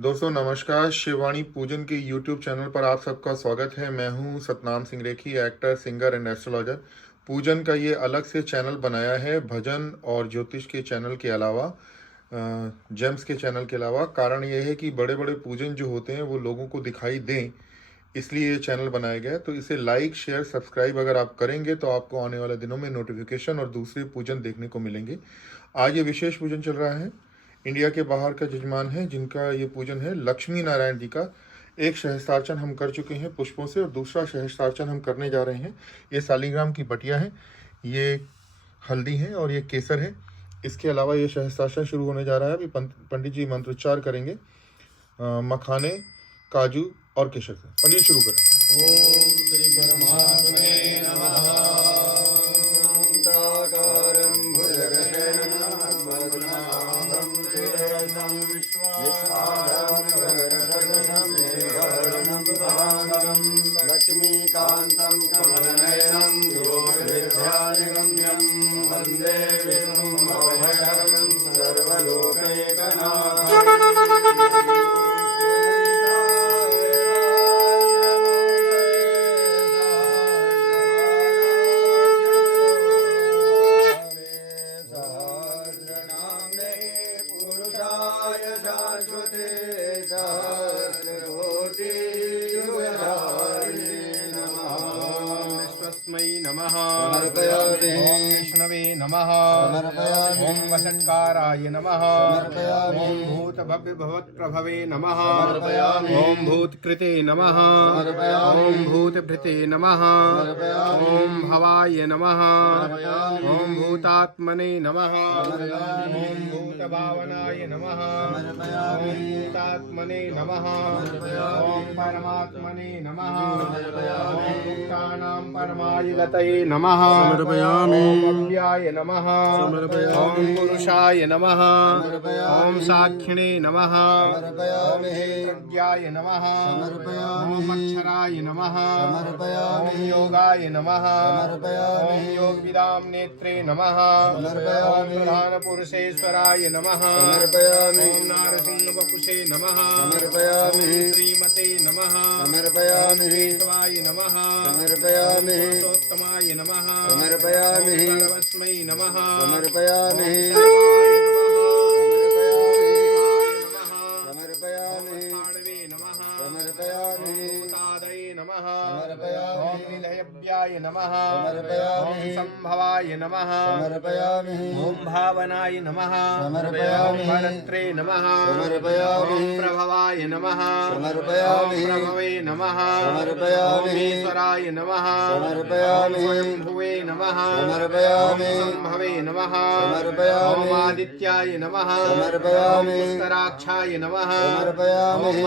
दोस्तों नमस्कार। शिवानी पूजन के YouTube चैनल पर आप सबका स्वागत है। मैं हूं सतनाम सिंह रेखी, एक्टर, सिंगर एंड एस्ट्रोलॉजर। पूजन का ये अलग से चैनल बनाया है भजन और ज्योतिष के चैनल के अलावा, जेम्स के चैनल के अलावा। कारण ये है कि बड़े बड़े पूजन जो होते हैं वो लोगों को दिखाई दें, इसलिए ये चैनल बनाया गया है। तो इसे लाइक, शेयर, सब्सक्राइब अगर आप करेंगे तो आपको आने वाले दिनों में नोटिफिकेशन और दूसरे पूजन देखने को मिलेंगे। आज ये विशेष पूजन चल रहा है। इंडिया के बाहर का जजमान है जिनका ये पूजन है, लक्ष्मी नारायण जी का। एक सहस्त्रार्चन हम कर चुके हैं पुष्पों से और दूसरा सहस्त्रार्चन हम करने जा रहे हैं। ये सालिग्राम की बटिया है, ये हल्दी है और ये केसर है। इसके अलावा ये सहस्त्रार्चन शुरू होने जा रहा है। अभी पंडित जी मंत्रोच्चार करेंगे मखाने, काजू और केसर से। पंडित शुरू करें। ओम श्री परमात्मने नमः। शांताकारं भुजगशयनं पद्मनाभं सुरेशं विश्वाधारं गगनसदृशमेघवर्णं लक्ष्मीकान्तं कमलनयनं योगनिर्ध्यानगम्यं वन्दे विष्णुं भवभयहरं सर्वलोकैकनाथम्। नमः। ओम विष्णवे नमः। ओम वषट्काराय नमः। ओम भूत भव्य भवत् प्रभवे नमः। ओम भूतकृते नमः। ओम भूतभृते नमः। ओम भवाय नमः। ओम भूतात्मने नमः। ओम भूतभावनाय नमः। ओम भूतात्मने नमः। ओम परमात्मने नमः। ओम भूतानां परमाय लतये नमः। ओम अव्याय नमः। ओम पुरुषाय नमः। ओम साक्षिणे नमः। ओम प्रज्ञाय नमः। ओम अक्षराय नमः। ओम योगाय नमः। ओम योगविदां नेत्रे नमः। ओम प्रधान पुरुषेश्वराय नमः। ओम नारसिंहवपुषे नमः। ओम श्रीमते नमः। केशवाय नमः। पुरुषोत्तमाय नमः। सर्वस्मै नमः। ओम निलयभ्याय नमः। ओम संभवाय नमः। ओम भावनाय नमः। ओम भरत्रे नमः। ओम प्रभवाय नमः। ओम प्रभवे नमः। ओम ईश्वराय नमः। ओम स्वयंभुवे नमः। ओम संभवे नमः। ओम आदित्याय नमः। ओम पुष्कराक्षाय नमः। ओम